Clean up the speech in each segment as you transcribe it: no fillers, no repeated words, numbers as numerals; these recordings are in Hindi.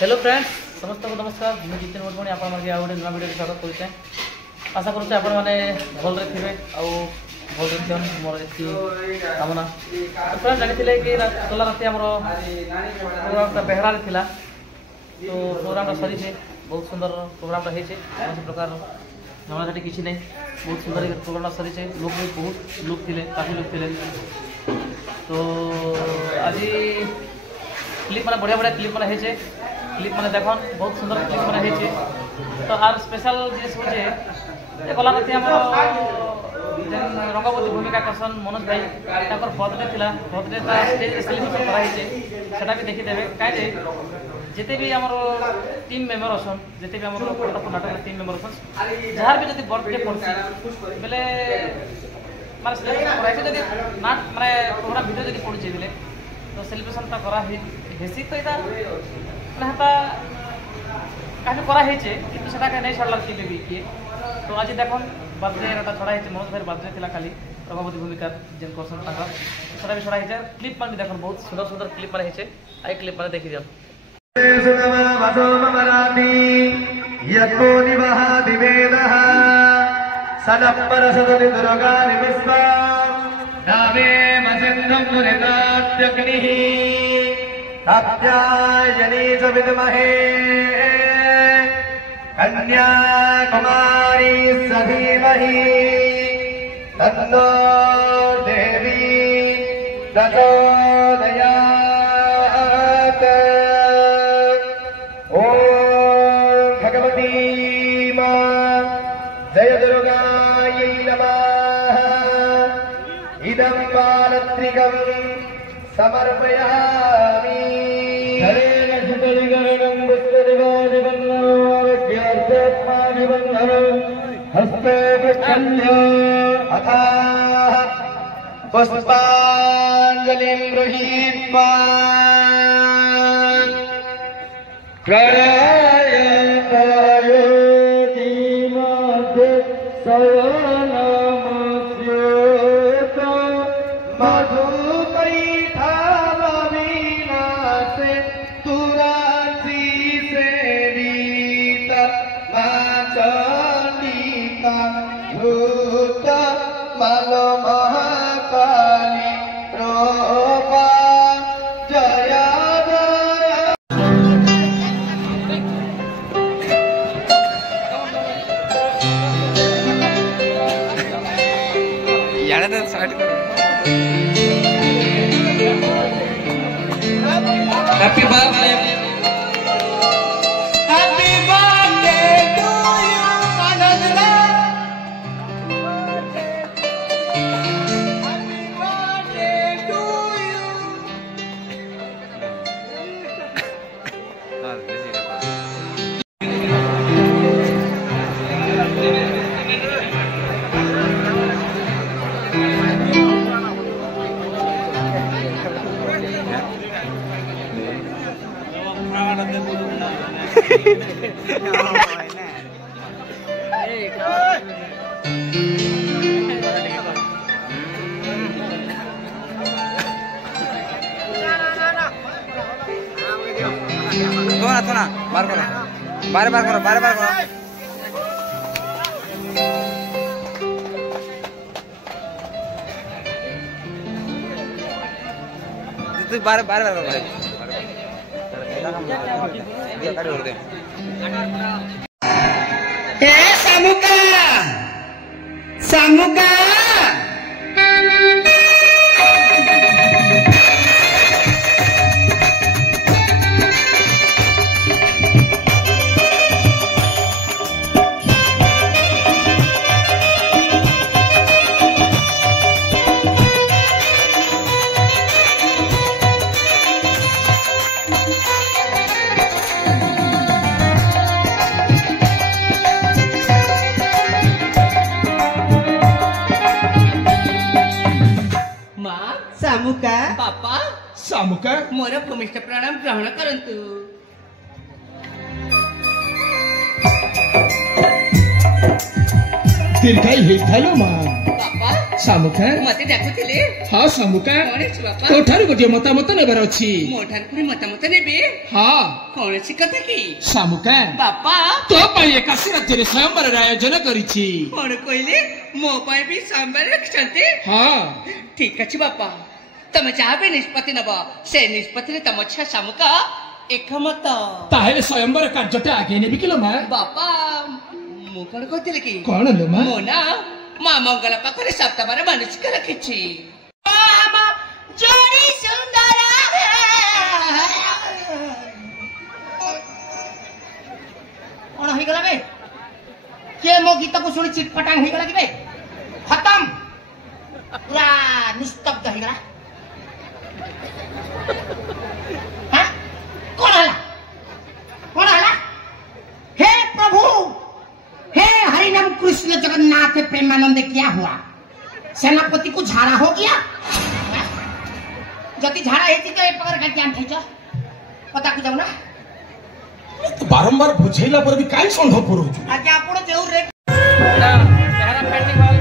हेलो फ्रेंड्स समस्त को नमस्कार मुझे जितेन मोटमणी आप गोटे नुआ वीडियो स्वागत करुचे। आशा करुचे आपण मैंने भलरे थे भल मोर कामना। तो फ्रेंड्स जानी कि गला राति आम प्रोग्राम बेहरा था तो प्रोग्राम सरी बहुत सुंदर प्रोग्राम कौन प्रकार झगड़ाझाटी किसी नहीं बहुत सुंदर प्रोग्राम सरी लोग भी बहुत लोग थे काफी लोग थे। तो आज क्लिप मैंने बढ़िया बढ़िया क्लिप मैंने क्लिप मैंने देख बहुत सुंदर क्लिप मैंने तो आर स्पेशल जिनिस हूँ गला राति आम रंगवती भूमिका करसन मनोज भाई बर्थडे थी बर्थडे स्टेज सेलिब्रेशन कराई भी देखीदे कहीं जिते भी आम टीम मेम्बर अच्छा जिते भी आम नाटक टीम मेम्बर अच्छा जहाँ भी जब बर्थडे पड़े बेले माने सेलिब्रेशन कराई जब ना माने प्रोग्राम भिडियो जब पड़ुचे बेले तो सेलिब्रेशन करा हेसी तो यहाँ माने कहीं कराई कि नहीं छाड़ा किए भी किए। तो आज देख बर्थडे छड़ा मनोज भाई बर्थडे थी खाली रंगवती भूमिका जेन करसन सेटा भी छड़ा क्लिप मान भी देख बहुत सुंदर सुंदर क्लिप मान आई क्लिप मैंने देखी दिया। कन्याकुमारी सधीमहि तन्नो देवी प्रचोदयात्। ओम भगवती मां जय दुर्गायै नमः। इदं पालत्रिकं समर्पयामि। हस्ते अथाः पुष्पाञ्जलिं गृहीत्वा happy birthday happy birthday to you आनंदला। Happy birthday to you. थोड़ा बार करो बार करो बार करो तू बार करो सामुका सामुका सामुका बापा सामुका मोर भूमिष्ठ प्रणाम ग्रहण करंतु। दीर्घाई ହେଇଥାलो ମା ବାପା ଶାମୁକା ମତେ ଡାକୁଥିଲେ ହଁ ଶାମୁକା କଣ ଅଛି ବାପା ତୋଠାରୁ ଗୋଟିଏ ମତାମତ ନେବାର ଅଛି ମୋ ଠାରୁ ପୁଣି ମତାମତ ନେବେ ହଁ କୌଣସି କଥା କି ଶାମୁକା ବାପା ତୋ ପାଇଁ ଏକାଶୀ ରାଜ୍ୟରେ ସ୍ୱୟଂବରର ଆୟୋଜନ କରିଛି କଣ କହିଲେ ମୋ ପାଇଁ ବି ସମ୍ବାର ରଖିଛନ୍ତି ହଁ ଠିକ ଅଛି ବାପା ତମେ ଯାହା ବି ନିଷ୍ପତ୍ତି ନେବ ସେ ନିଷ୍ପତ୍ତିରେ ତମ ଛୁଆ ଶାମୁକା ଏକମତ ତାହେଲେ ସ୍ୱୟଂବର କାର୍ଯ୍ୟଟା ଆଗେଇ ନେବି କିଲୋ ମା ବାପା ମୁଁ କଣ କହୁଥିଲି କି କଣ ଲୋ ମା ମୋ ନା ମା ମଙ୍ଗଳ ପାଖରେ ସପ୍ତମର ମାନସିକ ରଖିଛି ଯୋଡ଼ି ସୁନ୍ଦର କଣ ହେଇଗଲା ବେ କିଏ ମୋ ଗୀତକୁ ଶୁଣି ଚିଟପଟାଙ୍ଗ ହେଇଗଲା କି ବେ ଖତମ ପୁରା ନିସ୍ତବ୍ଧ ହେଇଗଲା कौन हला हे प्रभु हे हरिनाम कृष्ण जगन्नाथ प्रेमानंद क्या हुआ सेनापति को झाड़ा हो गया जदि झाड़ा हेती तो ए प्रकार का ज्ञान थैछ पता को जाऊ ना बारंबार बुझेला पर भी काई संभव करू आज्ञा आपण जेउ रे बेहरा पेंटिंग हॉल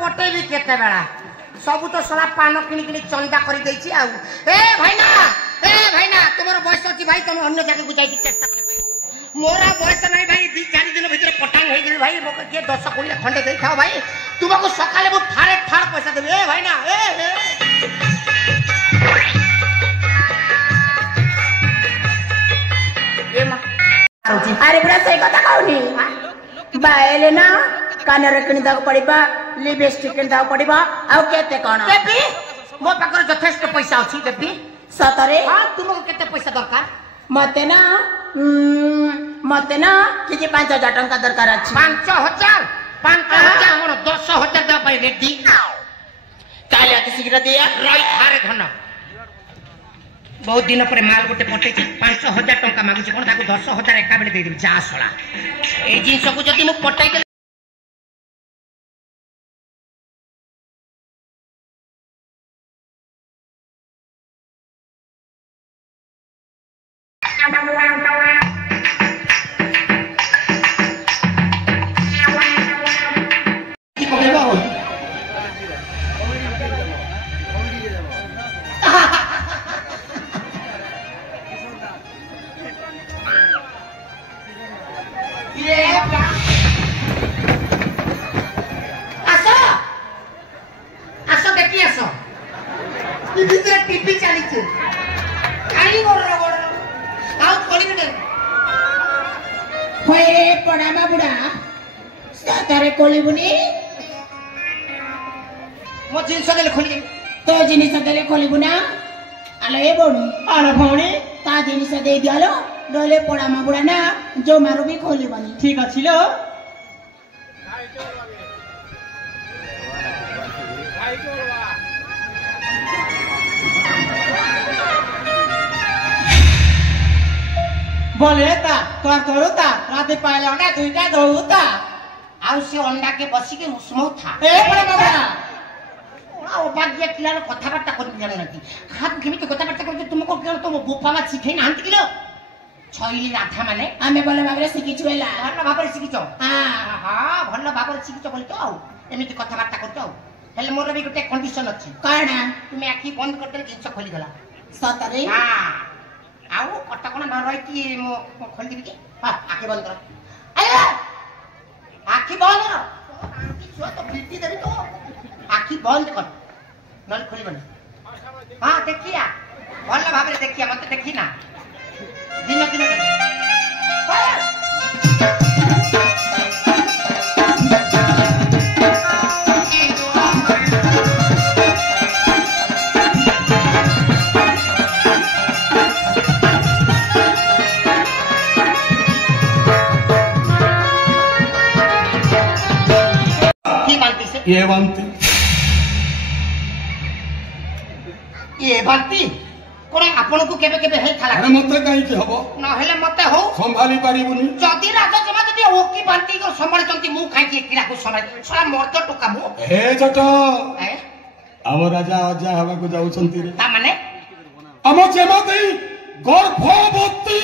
पटेली केते बेला सब तो सला पान किणी किणी चंदा करी देछि आ ए भाईना तुमर बयस अछि भाई तुम अन्य जगह को जाई चेष्टा करे मोरा बयस नहीं भाई 2-4 दिन भीतर पटांग होई गेली भाई मोके के 10 कोड़िया खंडे देई थाओ भाई तुमको सकाले मु ठाड़े ठाड़ पैसा देबे ए भाईना ए मा अरे बुढ़ा सही कथा कहनी बाएले ना कानरे किणी दाको पड़िबा लिपस्टिक किणी दाको पड़िबा आउ केते कोन देबी मो पाकर यथेष्ट पैसा अछि देबी सतरे हां तुमको केते पैसा दरकार मते ना कि 5000 टंका दरकार अछि 5000 हमर 10000 दा पाई रेडी काले अति शीघ्र दिया रई थारे धन बहुत दिन पर माल गोटे पठे 5000 टंका मागुची कोन ताको 10000 एका बेले दे देबी जा सला ए जिंस को जति मु पटाई टीवी चली पड़ा बुढ़ा सतरे खोलबुनी मो जिनस देले खोली तो जिनिस देले खोलबु ना आलो ए बोनी आलो भौणी ता जिनिस दे दियालो नहले पड़ामा बुड़ा ना जमारू भी खोलिबनी ठीक अछि लो बोले ता तोर तोरुता राते पाइले अंडा दुईटा दौता आउ से अंडा के बसी के उस्मौ था ए बड़ा बाबा ओ भाग्य किलार कथा बार्ता कर जान नथि हाथ केमिति कथा बार्ता कर तुमको केन तुम बुपावा सिखै ना हंति किलो छैली राधा माने आमे बोले बाबरे सिखिछु एला भल्ल बाबरे सिखिछो हां हां भल्ल बाबरे सिखिछो बोल तो आउ एमिति कथा बार्ता करतो हेले मोर भी गोटे कंडीशन अछि काना तुमे आखी बंद करते जिंस खोली गला सतरे हां आउ कटकणा न रही कि मो खोली देबी कि हां आखी बंद कर अरे आखी बंद कर आखी छुआ तो बिटी देबी तो आखी बंद कर नल खोली बनी हां देखिया भल्ल भाबरे देखिया मते देखी ना दिन दिन ये बांती कोन आपन को केबे केबे हे थाला अरे मते काई के हबो न हेले मते हो संभाली पारिबुनी जदी राजा जमा जदी ओकी बांती को संभाल चंती मु खाई के किरा को संभाल सला मर्द टोका मु हे जट ए हम राजा अजा हवा को जाउछंती रे ता माने हम जेमा देई गर्भवती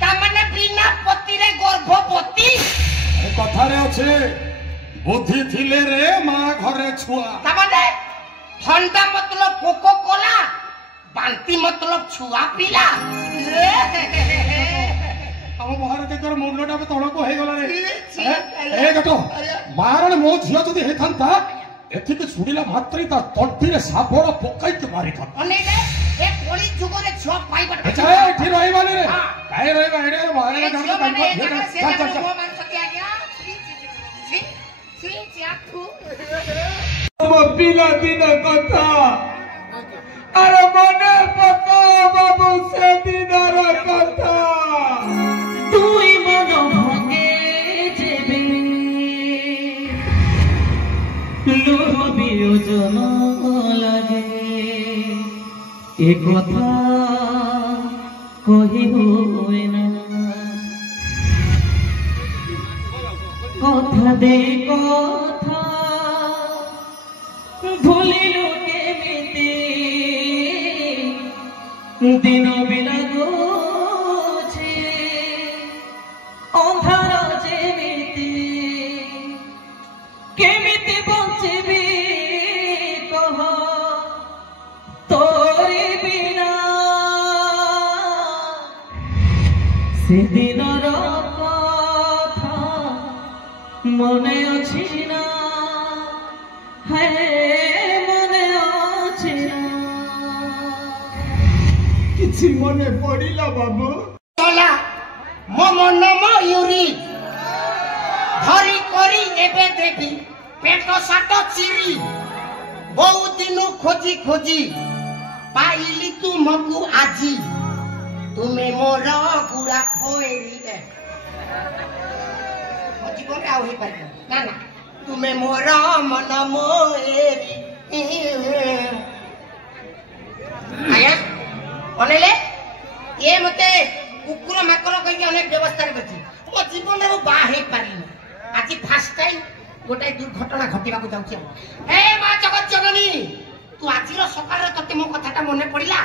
ता माने बिना पति रे गर्भवती ए कथा रे अछि बुद्धि थिले रे मां घरे छुआ ता माने ठंडा मतलब कोको कोला बांती मतलब छुआ पीला हम महाराज कर मुंडटा पे तळ को हे गला रे ए गटो मारण मो झियो जदी हे थांता एथि के सुडीला मात्री ता तंटी रे साबोड़ पकाई के मारी था अने रे ए कोली जुगो रे छुआ पाई बट अच्छा एथि रही वाले रे काहे रही बा एडे महाराज का काम चल चल पिला दिन कथा अरे मने पका बाबू से दिनर कथा তুই মন ভাগে যেবে লোহ বিয়োজন লাগে এ কথা কহি হয় না কথা দে কথা ভুলিল কেমিতি দিন বিলাগুছে অন্ধার যেমিতি কেমিতি বঞ্চিবি কহ তোরি বিনা সেদিনর কথা মনে ଅଛି না হে মনে ଅଛି না କିଛି ମନେ ପଡିଲା ବାବୁ तोला मो मन मयूरी धरी करी एबे देवी पेट साट चिरी बहुत दिन खोजी खोजी पाइली तुमको आजी तुम्हें मोर गुड़ा फोएरी दे मो जीवन आउ हे पारि ना ना तुम्हें मोर मन मोएरी आया अनेले ये मते कुकुर माकर कहि अनेक व्यवस्था करछि मो जीवन रे बा हे पारि आज फर्स्ट टाइम गोटे दुर्घटना घटिबा को जाउछि ए मा जगत जननी तू आजिर सकाळ रे तते मो कथाटा मने पडिला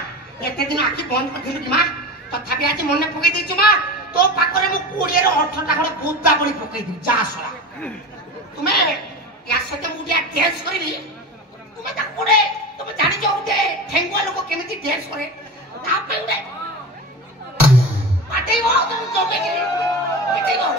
एते दिन आखि बंद करथिलु कि मा तथापि आज मने पकई दैछु मा तो पाखरे मो 20 रे 18 टा खडे बुद्धा बळी पकई दी जा सरा तुमे या सते मुडिया डांस करबी तुमे ता कोडे तुमे जानि जो उते ठेंगुआ लोक केमिति डांस करे ता पे उडे पाटे वो तुम जोबे के पाटे वो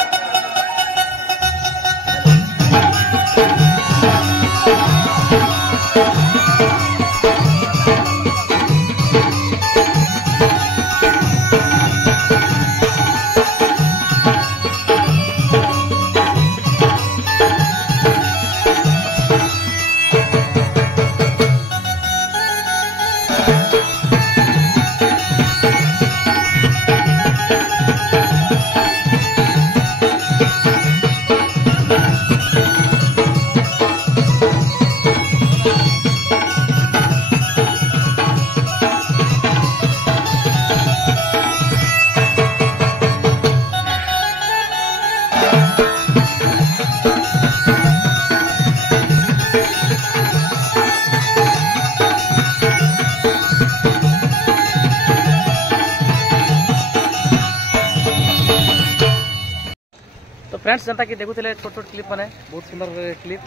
फ्रेंड्स जनता कि देखुले छोट छोट क्लिप मैंने बहुत सुंदर क्लिप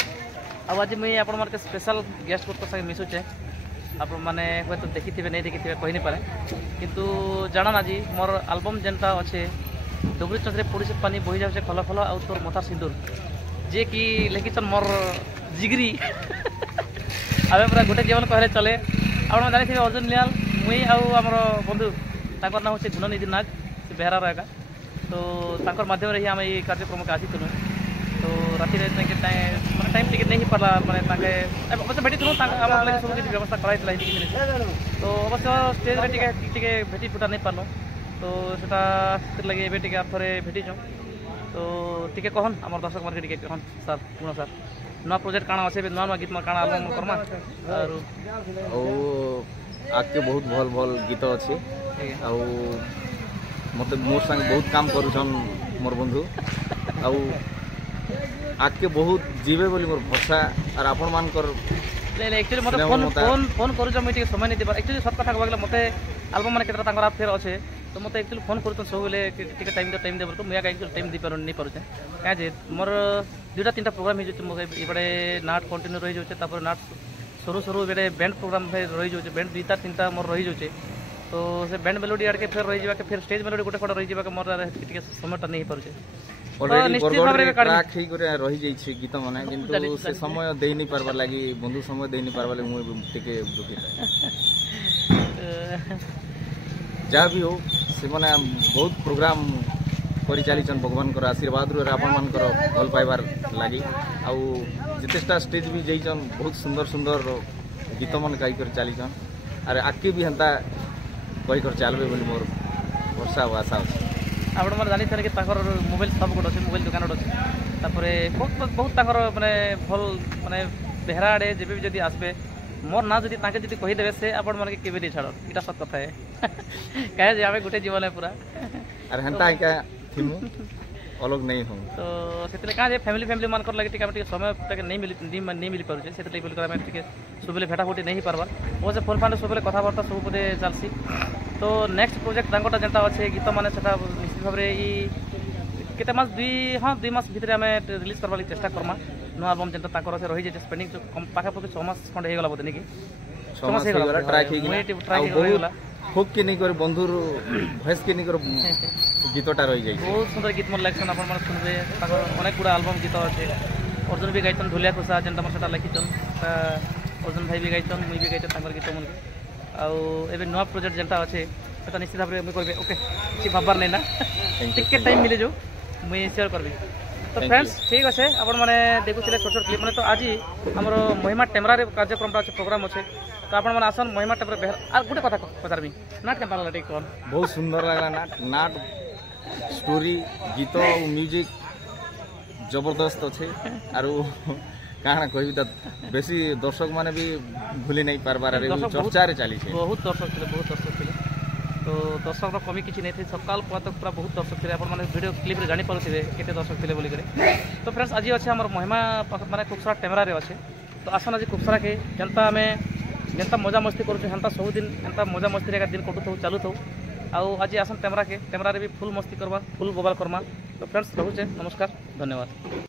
आज मुझे आपण मानके स्पेशल गेस्ट को संगे मिसुचे आपण माने हय तो देखि थिबे नहीं देखि थिबे कहि नहीं पारे किंतु जाना जी मोर एल्बम जेनटा अच्छे डुगरी चंद्रे पड़ी से पानी बही जाऊे खल खल आ तोर मथा सिंदूर जे कि लिखिछन मोर जिगरी आबे पूरा गोटे जीवन कहले चले आपण जानि थिबे अर्जुन लियाल मुई आमर बंधु ताकर नाम होचे गुणनिधि नाग से बेहरा रहेगा तो ताकर माध्यम रे ही आम ये कार्यक्रम के आसीथुनु तो राति रे माने टाइम टिकट नहीं पारला माने ताके अवश्य भेटी थुनु ताका आम लागि सब किछ व्यवस्था कराइतला हिती तो अवश्य स्टेज रे टिके भेटी फुटा नहीं पारलो तो सेटा फिर लगे एबे टिके आथरे भेटी जो तो टिके कहन हमर दर्शक मार्के टिके कहन सर गुण सर नवा प्रोजेक्ट काना আছে नवा गीत काना एल्बम करमा और आके बहुत भल भल गीत अच्छे आउ मत मोर संग बहुत काम करुछन मोर बंधु आउ आके बहुत जीवे बोली मोर भरसा और आपण मान कर ले एक्चुअली मते फोन करू जम टिके समय नहीं दिबा एक्चुअली सब कथा कहला मते एल्बम माने केतरा तांगर फेर अच्छे तो मत एक्चुअली फोन करू तो सब बेले टिके टाइम देबो तो मैं एक्चुअली टाइम दी पारो नहीं पारुछे का जे मोर दुटा तीनटा प्रोग्राम हे जो इबडे नाट कंटिन्यू रही जाउछे तापर नाट शुरू शुरू बेटे बैंड प्रोग्राम रही जाउछे बैंड दुटा तीनटा मोर रही जाउछे तो से बैंड मेलोडी आड़ के फिर रही जाबा के फिर स्टेज मेलोडी गोटे खड़ रही जाबा के मोर टिके समयटा नहीं पारुछे ऑलरेडी बरगड़ ट्रैक ही करे रही जाई छे गीत माने किंतु से समय देई नहीं पारबा लागि बंधु समय देई नहीं पारबा लागि मु टिके दुखी जा भी हो से माने बहुत प्रोग्राम करि चलीछन भगवान कर आशीर्वाद रो आपण मान कर भल पाइबार लागि आउ जितेटा स्टेज भी जाइछन बहुत सुंदर सुंदर गीत मन गाई कर चलीछन अरे आके भी हंता कहि कर चलबे बोली मोर वर्षा आशा अछि आपण मन जानि थरे कि ताकर मोबाइल सब गोट अछि मोबाइल दुकान अछि तापरे बहुत ताकर माने भल माने बेहरा आड़े जेबे भी जदी आसबे मोर ना जदी ताके जदी कहि देबे से आपण मन के केबे नहीं छाड़ इटा सत कथा है कहे जे आमे गोटे जीवन है पूरा अरे हंता का थिमु अलग नहीं हो तो सेतले का जे फैमिली मान कर लागि टिका समय तक नहीं मिली पारुछे सेतले बोल कर टिके सुबेले भेटा फुटी नहीं पारबार ओ से फोन फान सुबेले कथा बार्ता सब पदे चलसी तो नेक्स्ट प्रोजेक्ट तांगटा जेंटा अच्छे गीत माने सेटा निश्चित भाव रे ई केते मास 2 मास भीतर हमें रिलीज करबा लागि चेष्टा करमा नो एल्बम जेंटा ताकर से रही जे स्पेंडिंग जो पाखा पाखी 6 मास खंड हे गला बोते नेकी 6 मास हे गला ट्रैक हे गला होक के नहीं कर बंधुर भॉइस के नहीं कर गीतटा रही जाई बहुत सुंदर गीत मन लागछन अपन मन सुनबे ताकर अनेक गुडा एल्बम गीत अछि अर्जुन भी गाइछन ढोलिया खुसा जेंटा मन सेटा लिखिछन अर्जुन भाई भी गाइछन मुई भी गाइछन ताकर गीत मन आउ एबे नवा प्रोजेक्ट जेंटा अछि सेटा निश्चित भाबरे मुई करबे ओके कि भाबबार नै ना टिके टाइम मिले जो मुई शेयर करबे तो फ्रेंड्स ठीक अच्छे आपण मैंने देखुले छोट छोट क्लिप मैंने तो आज आमर महिमा टेमरा कार्यक्रम अच्छे प्रोग्राम अच्छे तो आपण मैंने आसन महिमा टेमरा बेहर आ गोटे कथा पचारबी नाट केमता लागला टिक कोन बहुत सुंदर लागला नाट स्टोरी गीत और म्यूजिक जबरदस्त अच्छे आरो काना कहबी त बेसी दर्शक माने भी भूली नहीं पारबार रे चर्चा रे चली छे बहुत दर्शक थे तो दर्शक कमी किसी नहीं थी सकाल तक पूरा बहुत दर्शक थे आप वीडियो क्लिप रे जानी पारुथिबे केते दर्शक थे बोली करे तो फ्रेंड्स आज अच्छे आमर महिमा माने खुबसरा टेमरा रे अच्छे तो आसन आज खुबसरा के जनता आम जनता मजा मस्ती करूँ हेन्ता सब दिन एंता मजा मस्ती रे दिन कटू चालू था आउ आज आसन टेमरा रे भी फुल मस्ती करवा फुल बोबाल करमा तो फ्रेंड्स रहुचे नमस्कार धन्यवाद।